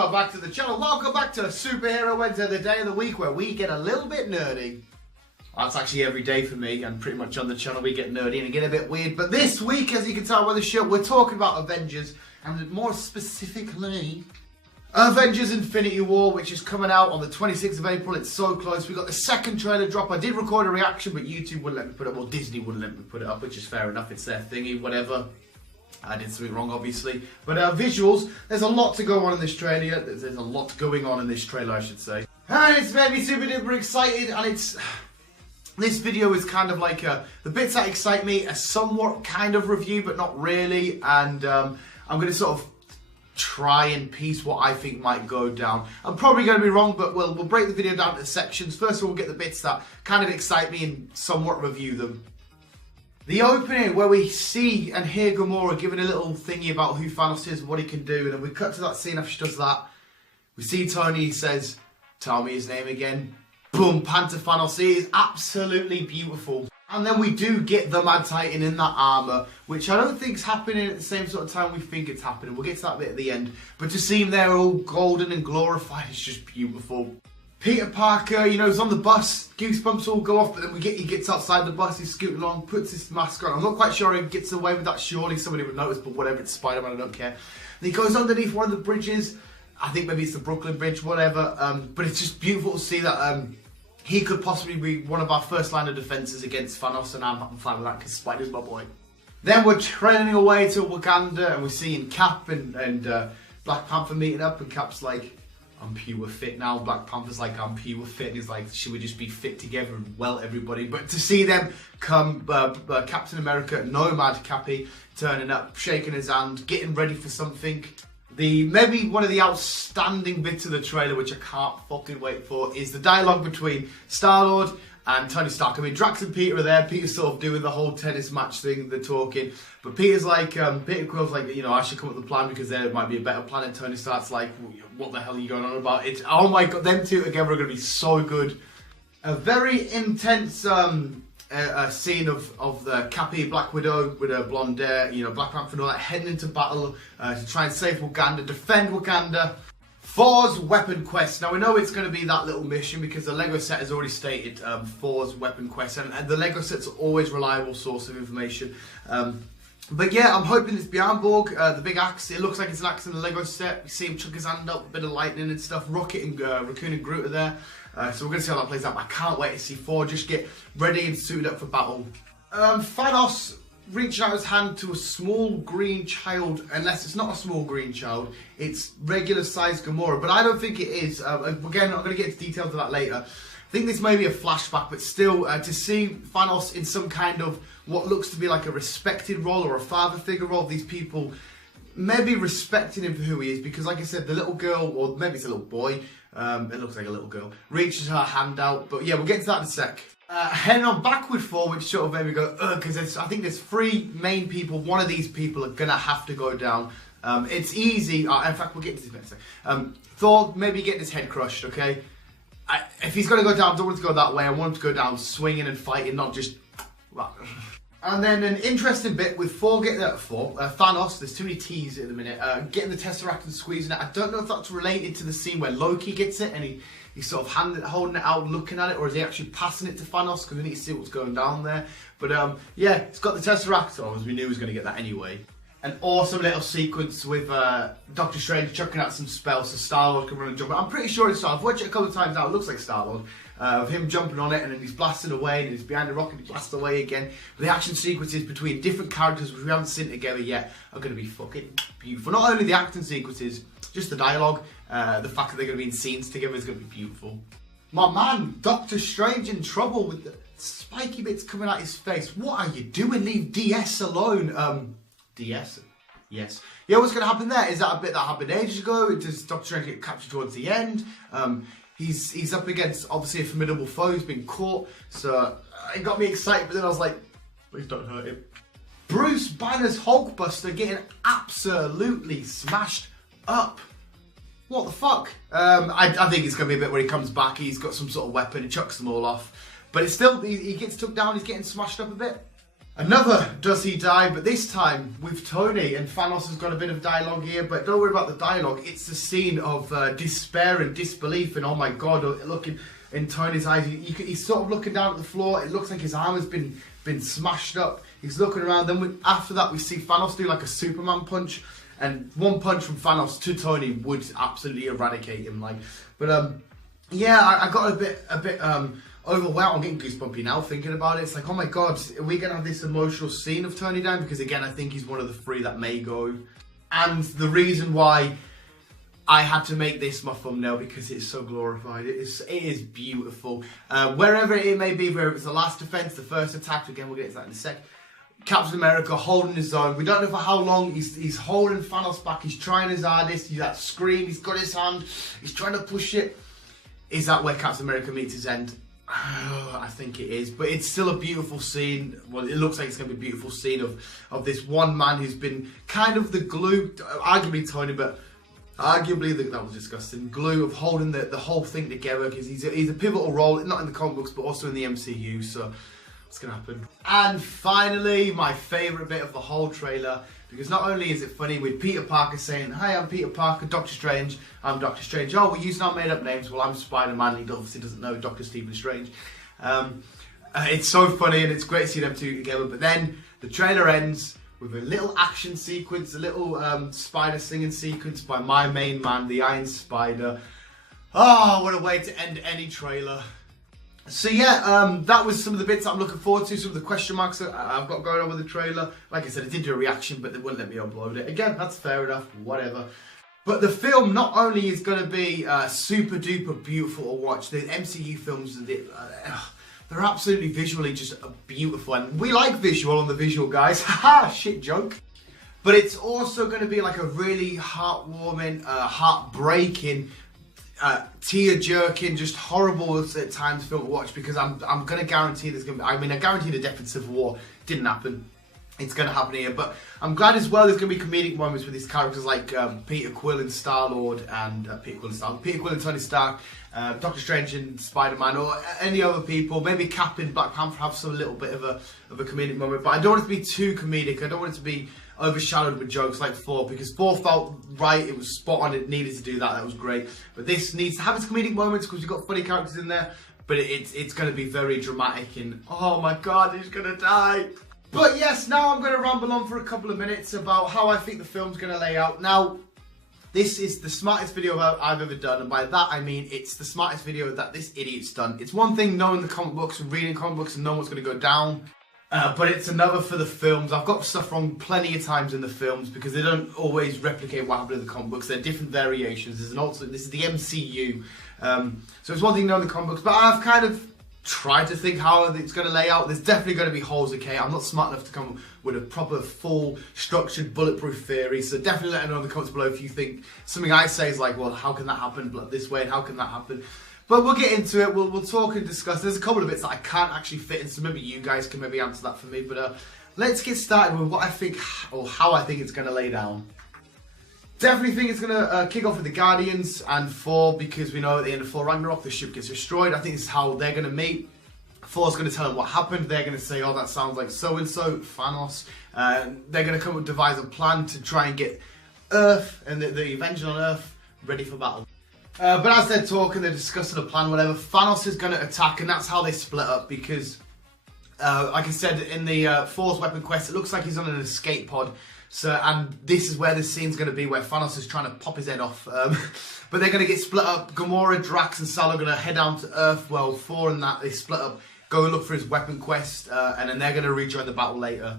welcome back to the channel. Welcome back to Superhero Wednesday, the day of the week where we get a little bit nerdy. That's actually every day for me, and pretty much on the channel we get nerdy and get a bit weird. But this week, as you can tell by the show, we're talking about Avengers, and more specifically, Avengers Infinity War, which is coming out on the 26th of April. It's so close. We got the second trailer drop. I did record a reaction, but YouTube wouldn't let me put it up. Well, Disney wouldn't let me put it up, which is fair enough. It's their thingy, whatever. I did something wrong, obviously. But visuals, there's a lot to go on in this trailer. There's a lot going on in this trailer, I should say. And it's made me super duper excited, and it's... This video is kind of like the bits that excite me, a somewhat kind of review, but not really. And I'm going to sort of try and piece what I think might go down. I'm probably going to be wrong, but we'll break the video down into sections. First of all, we'll get the bits that kind of excite me and somewhat review them. The opening where we see and hear Gamora giving a little thingy about who Thanos is and what he can do, and then we cut to that scene after she does that. We see Tony, he says, "Tell me his name again." Boom, Panther Thanos. It is absolutely beautiful. And then we do get the Mad Titan in that armour, which I don't think is happening at the same sort of time we think it's happening. We'll get to that bit at the end. But to see him there all golden and glorified is just beautiful. Peter Parker, you know, is on the bus. Goosebumps all go off, but then he gets outside the bus, he's scooting along, puts his mask on. I'm not quite sure he gets away with that. Surely somebody would notice, but whatever, it's Spider-Man, I don't care. And he goes underneath one of the bridges. I think maybe it's the Brooklyn Bridge, whatever. But it's just beautiful to see that he could possibly be one of our first line of defences against Thanos, and I'm fine with that because Spider's my boy. Then we're trailing away to Wakanda, and we're seeing Cap and Black Panther meeting up, and Cap's like, "I'm pure fit now." Black Panther's like, "I'm pure fit." And he's like, "Should we just be fit together and well everybody?" But to see them come, Captain America, Nomad Cappy, turning up, shaking his hand, getting ready for something. Maybe one of the outstanding bits of the trailer, which I can't fucking wait for, is the dialogue between Star-Lord and Tony Stark. I mean, Drax and Peter are there. Peter's sort of doing the whole tennis match thing, they're talking. But Peter's like, Peter Quill's like, you know, I should come up with a plan because there might be a better plan. And Tony Stark's like, what the hell are you going on about? Oh my god, them two together are going to be so good. A very intense a scene of the Cappy, Black Widow with her blonde hair, you know, Black Panther and all that, heading into battle to try and save Wakanda, defend Wakanda. Thor's Weapon Quest. Now we know it's going to be that little mission because the Lego set has already stated Thor's Weapon Quest, and the Lego set's always a reliable source of information. But yeah, I'm hoping it's Bjornborg, the big axe. It looks like it's an axe in the Lego set. You see him chuck his hand up, a bit of lightning and stuff. Rocket and Raccoon and Groot are there. So we're going to see how that plays out. But I can't wait to see Thor just get ready and suited up for battle. Thanos reaching out his hand to a small green child, unless it's not a small green child, it's regular sized Gamora. But I don't think it is. Again, I'm going to get into details of that later. I think this may be a flashback, but still, to see Thanos in some kind of what looks to be like a respected role or a father figure role, these people maybe respecting him for who he is, because like I said, the little girl, or maybe it's a little boy, it looks like a little girl, reaches her hand out. But yeah, we'll get to that in a sec. Heading on back with Thor, which sort of made me go, because I think there's three main people. One of these people are going to have to go down. It's easy. In fact, we'll get to this in a sec. Thor maybe getting his head crushed, okay? If he's going to go down, I don't want him to go that way. I want him to go down swinging and fighting, not just... And then an interesting bit with Thanos, there's too many T's at the minute, getting the Tesseract and squeezing it. I don't know if that's related to the scene where Loki gets it and he's sort of holding it out, looking at it, or is he actually passing it to Thanos? Because we need to see what's going down there. But yeah, it's got the Tesseract on, as we knew he was going to get that anyway. An awesome little sequence with Doctor Strange chucking out some spells so Star-Lord can run and jump. I'm pretty sure it's Star-Lord. I've watched it a couple of times now. It looks like Star-Lord. Of him jumping on it, and then he's blasting away, and he's behind the rock and he blasts away again. But the action sequences between different characters which we haven't seen together yet are going to be fucking beautiful. Not only the action sequences, just the dialogue, the fact that they're going to be in scenes together is going to be beautiful. My man, Doctor Strange in trouble with the spiky bits coming out his face. What are you doing? Leave DS alone. DS? Yes. Yeah, what's going to happen there? Is that a bit that happened ages ago? Does Doctor Strange get captured towards the end? He's up against, obviously, a formidable foe. He's been caught. So it got me excited, but then I was like, please don't hurt him. Bruce Banner's Hulkbuster getting absolutely smashed up. What the fuck? I think it's going to be a bit where he comes back. He's got some sort of weapon. He chucks them all off. But it's still, he gets took down. He's getting smashed up a bit. Another does he die, but this time with Tony, and Thanos has got a bit of dialogue here, but don't worry about the dialogue, it's the scene of despair and disbelief, and oh my god, looking in Tony's eyes, he's sort of looking down at the floor, it looks like his arm has been smashed up, he's looking around, then after that we see Thanos do like a Superman punch, and one punch from Thanos to Tony would absolutely eradicate him, like, but yeah, I got a bit overwhelmed. I'm getting goosebumpy now thinking about it. It's like, oh my god, are we going to have this emotional scene of Tony down? Because again, I think he's one of the three that may go. And the reason why I had to make this my thumbnail, because it's so glorified. It is beautiful. Wherever it may be, whether it's the last defense, the first attack, again, we'll get into that in a sec. Captain America holding his own. We don't know for how long. He's holding Thanos back. He's trying his hardest. He's that scream. He's got his hand. He's trying to push it. Is that where Captain America meets his end? I think it is, but it's still a beautiful scene. Well, it looks like it's going to be a beautiful scene of this one man who's been kind of the glue, arguably Tony, but arguably that was disgusting, glue of holding the whole thing together, because he's a pivotal role, not in the comic books, but also in the MCU, so what's going to happen? And finally, my favourite bit of the whole trailer, because not only is it funny with Peter Parker saying, "Hi, I'm Peter Parker, Doctor Strange, I'm Doctor Strange." Oh, we're using our made up names. Well, I'm Spider-Man, he obviously doesn't know Doctor Stephen Strange. It's so funny and it's great to see them two together. But then the trailer ends with a little action sequence, a little spider singing sequence by my main man, the Iron Spider. Oh, what a way to end any trailer. So yeah, that was some of the bits that I'm looking forward to, some of the question marks that I've got going on with the trailer. Like I said, I did do a reaction, but they wouldn't let me upload it. Again, that's fair enough, whatever. But the film not only is going to be super duper beautiful to watch, the MCU films, they're absolutely visually just beautiful. And we like visual on the visual, guys. Haha, shit joke. But it's also going to be like a really heartwarming, heartbreaking, tear-jerking, just horrible at times film to watch, because I'm going to guarantee there's going to be, I guarantee the death in Civil War didn't happen. It's going to happen here, but I'm glad as well there's going to be comedic moments with these characters like Peter Quill and Star-Lord, and Peter Quill and Tony Stark, Doctor Strange and Spider-Man, or any other people, maybe Cap and Black Panther have some little bit of a comedic moment, but I don't want it to be too comedic. I don't want it to be overshadowed with jokes like Thor, because Thor felt right, it was spot on, it needed to do that was great. But this needs to have its comedic moments, because you've got funny characters in there, but it's going to be very dramatic and, oh my god, he's going to die. But yes, now I'm going to ramble on for a couple of minutes about how I think the film's going to lay out. Now, this is the smartest video I've ever done, and by that I mean it's the smartest video that this idiot's done. It's one thing knowing the comic books and reading comic books and knowing what's going to go down, but it's another for the films. I've got stuff wrong plenty of times in the films because they don't always replicate what happened in the comic books. They're different variations. This is the MCU. So it's one thing knowing the comic books, but I've kind of tried to think how it's going to lay out. There's definitely going to be holes, okay? I'm not smart enough to come with a proper, full, structured, bulletproof theory, so definitely let me know in the comments below if you think something I say is like, well, how can that happen this way, and how can that happen? But we'll get into it, we'll talk and discuss. There's a couple of bits that I can't actually fit in, so maybe you guys can maybe answer that for me, but let's get started with what I think, or how I think it's going to lay down. Definitely think it's going to kick off with the Guardians and Thor, because we know at the end of Thor Ragnarok the ship gets destroyed. I think this is how they're going to meet. Thor's going to tell them what happened. They're going to say, oh, that sounds like so-and-so, Thanos. They're going to come up with devise a plan to try and get Earth and the Avengers on Earth ready for battle. But as they're talking, they're discussing a plan, whatever, Thanos is going to attack, and that's how they split up, because like I said, in the Thor's weapon quest, it looks like he's on an escape pod. So, and this is where this scene's going to be, where Thanos is trying to pop his head off. But they're going to get split up. Gamora, Drax and Sal are going to head down to Earth. Well, Thor and that, they split up, go and look for his weapon quest, and then they're going to rejoin the battle later.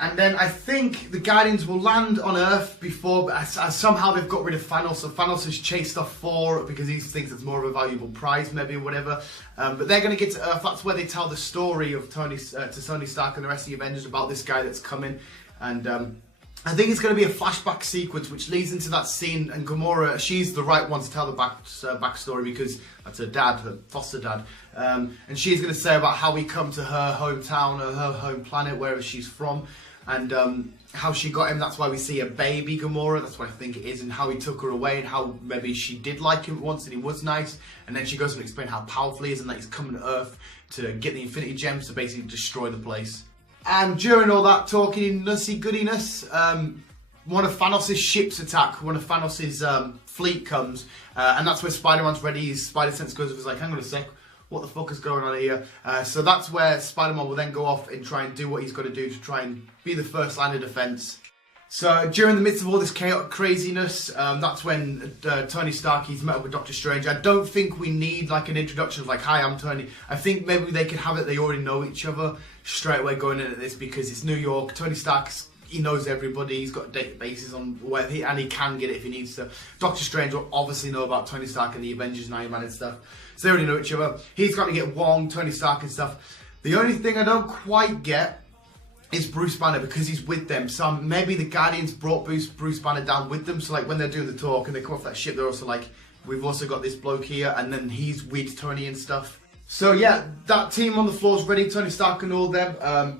And then I think the Guardians will land on Earth before, but somehow they've got rid of Thanos, so Thanos has chased off Thor because he thinks it's more of a valuable prize, maybe, or whatever. But they're going to get to Earth. That's where they tell the story of Tony Stark and the rest of the Avengers about this guy that's coming. And I think it's going to be a flashback sequence which leads into that scene, and Gamora, she's the right one to tell the backstory because that's her dad, her foster dad, and she's going to say about how he come to her hometown or her home planet, wherever she's from, and how she got him. That's why we see a baby Gamora, that's what I think it is, and how he took her away, and how maybe she did like him once and he was nice, and then she goes and explains how powerful he is and that he's coming to Earth to get the Infinity Gems to basically destroy the place. And during all that talking nussy goodiness, one of Thanos' ships attack, one of Thanos' fleet comes, and that's where Spider-Man's ready. His spider sense goes, he's like, hang on a sec, what the fuck is going on here? So that's where Spider-Man will then go off and try and do what he's got to do to try and be the first line of defense. So during the midst of all this chaotic craziness, that's when Tony Stark, he's met up with Doctor Strange. I don't think we need like an introduction of like, hi, I'm Tony. I think maybe they could have it, they already know each other straight away going into this because it's New York. Tony Stark's, he knows everybody, he's got databases on where and he can get it if he needs to. Doctor Strange will obviously know about Tony Stark and the Avengers and Iron Man and stuff. So they already know each other. He's got to get Wong, Tony Stark and stuff. The only thing I don't quite get is Bruce Banner because he's with them. So maybe the Guardians brought Bruce Banner down with them. So like when they're doing the talk and they come off that ship, they're also like, we've also got this bloke here, and then he's with Tony and stuff. So yeah, that team on the floor is ready. Tony Stark and all them.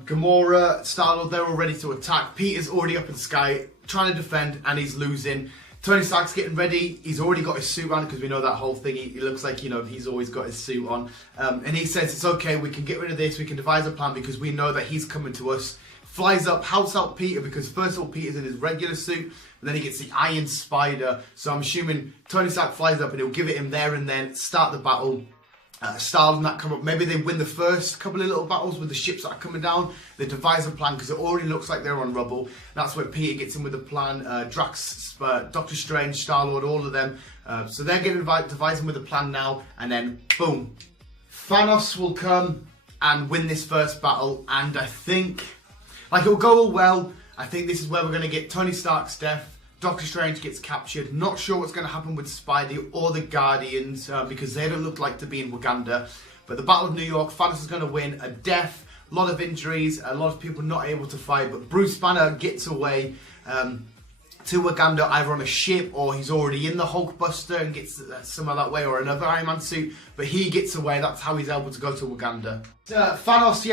Gamora, Star-Lord, they're all ready to attack. Peter's already up in the sky trying to defend, and he's losing. Tony Stark's getting ready. He's already got his suit on because we know that whole thing. He looks like, you know, he's always got his suit on. And he says, it's okay, we can get rid of this. We can devise a plan because we know that he's coming to us. Flies up, helps out Peter because first of all, Peter's in his regular suit. And then he gets the Iron Spider. So I'm assuming Tony Stark flies up and he'll give it him there and then, start the battle. Star and that come up. Maybe they win the first couple of little battles with the ships that are coming down. They devise a plan because it already looks like they're on rubble. That's where Peter gets in with the plan. Drax, Doctor Strange, Star-Lord, all of them. So they're getting devising with a plan now. And then, boom. Thanos will come and win this first battle. And I think, like, it'll go all well. I think this is where we're going to get Tony Stark's death. Doctor Strange gets captured. Not sure what's going to happen with Spidey or the Guardians because they don't look like to be in Wakanda. But the Battle of New York, Thanos is going to win. A death, a lot of injuries, a lot of people not able to fight. But Bruce Banner gets away to Wakanda either on a ship or he's already in the Hulkbuster and gets somehow that way, or another Iron Man suit. But he gets away. That's how he's able to go to Wakanda. Thanos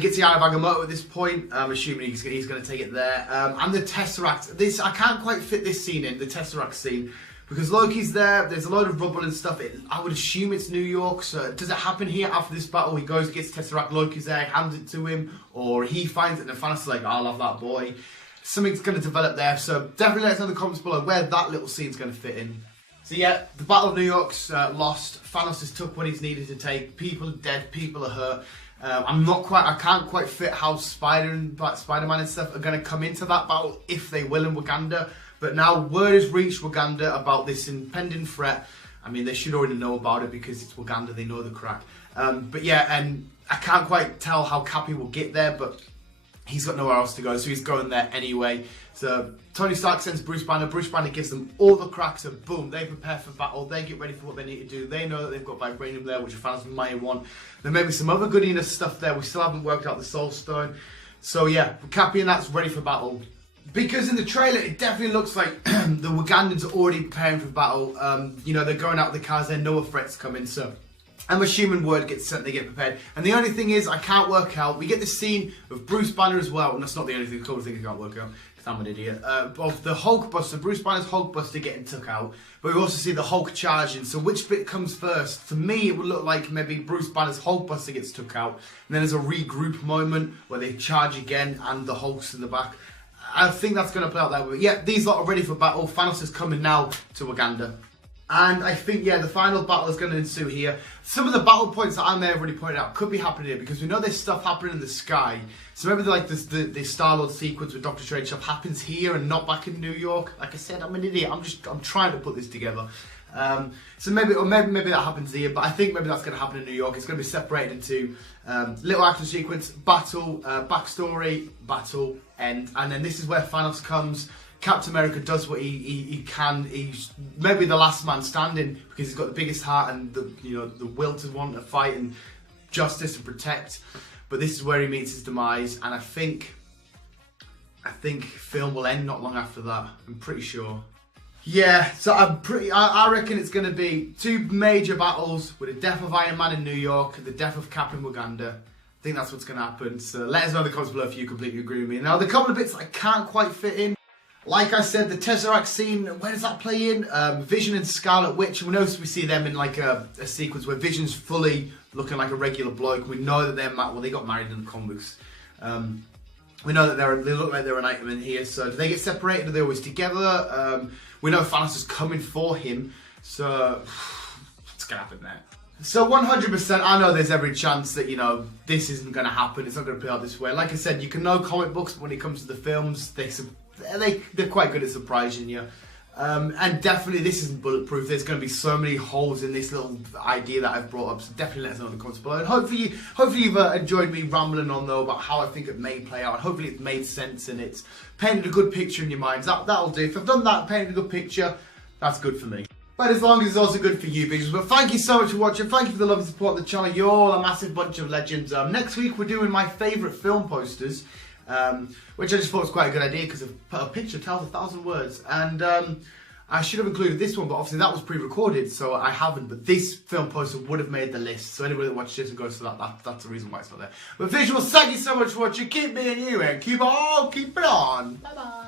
gets the Eye of Agamotto at this point. I'm assuming he's going to take it there. And the Tesseract. I can't quite fit this scene in, the Tesseract scene, because Loki's there. There's a load of rubble and stuff. I would assume it's New York. So does it happen here after this battle? He goes, gets Tesseract. Loki's there, hands it to him, or he finds it, and Thanos is like, I'll have that boy. Something's going to develop there, so definitely let us know in the comments below where that little scene's going to fit in. So yeah, the Battle of New York's lost. Thanos has took what he's needed to take. People are dead, people are hurt. I can't quite fit how Spider-Man and stuff are going to come into that battle, if they will, in Wakanda. But now word has reached Wakanda about this impending threat. I mean, they should already know about it because it's Wakanda, they know the crack. But yeah, and I can't quite tell how Cappy will get there, but he's got nowhere else to go, so he's going there anyway. So Tony Stark sends Bruce Banner. Bruce Banner gives them all the cracks, and boom, they prepare for battle. They get ready for what they need to do. They know that they've got vibranium there, which fans might want. There may be some other goodiness stuff there. We still haven't worked out the Soul Stone. So yeah, Cappy and that's ready for battle. Because in the trailer, it definitely looks like the Wakandans are already preparing for battle. You know, they're going out with the cars. They know a threat's coming, so I'm assuming word gets sent, they get prepared. And the only thing is, I can't work out, we get this scene of Bruce Banner as well, and that's not the only thing, the cool thing I can't work out, because I'm an idiot, of the Hulkbuster, Bruce Banner's Hulkbuster getting took out, but we also see the Hulk charging, so which bit comes first? To me, it would look like maybe Bruce Banner's Hulkbuster gets took out, and then there's a regroup moment where they charge again, and the Hulk's in the back. I think that's going to play out that way. Yeah, these lot are ready for battle. Thanos is coming now to Wakanda. And I think, yeah, the final battle is going to ensue here. Some of the battle points that I may have already pointed out could be happening here because we know there's stuff happening in the sky. So maybe like the Star-Lord sequence with Doctor Strange stuff happens here and not back in New York. Like I said, I'm an idiot. I'm trying to put this together. So maybe that happens here, but I think maybe that's going to happen in New York. It's going to be separated into little action sequence, battle, backstory, battle, end. And then this is where Thanos comes. Captain America does what he can. He's maybe the last man standing because he's got the biggest heart and the will to want to fight and justice and protect. But this is where he meets his demise, and I think film will end not long after that. I'm pretty sure. Yeah, so I reckon it's going to be two major battles with the death of Iron Man in New York and the death of Cap in Wakanda. I think that's what's going to happen. So let us know in the comments below if you completely agree with me. Now, the couple of bits I can't quite fit in. Like I said, the Tesseract scene, where does that play in? Vision and Scarlet Witch, we know we see them in like a sequence where Vision's fully looking like a regular bloke. We know that they got married in the comics. We know that they look like they're an item in here, so do they get separated? Are they always together? We know Thanos is coming for him, so what's going to happen there? So 100%, I know there's every chance that, you know, this isn't going to happen, it's not going to play out this way. Like I said, you can know comic books, but when it comes to the films, they're quite good at surprising you. And definitely this isn't bulletproof. There's going to be so many holes in this little idea that I've brought up, so definitely let us know in the comments below. And hopefully you've enjoyed me rambling on though about how I think it may play out. And hopefully it's made sense and it's painted a good picture in your minds. That'll do. If I've done that, painted a good picture, that's good for me. But as long as it's also good for you, bitches. But thank you so much for watching. Thank you for the love and support of the channel. You're all a massive bunch of legends. Next week we're doing my favourite film posters, which I just thought was quite a good idea because a picture tells 1,000 words. And I should have included this one, but obviously that was pre-recorded, so I haven't. But this film poster would have made the list. So anybody that watches this and goes to that's the reason why it's not there. But visuals, thank you so much for watching. Keep being you and keep it on. Bye bye.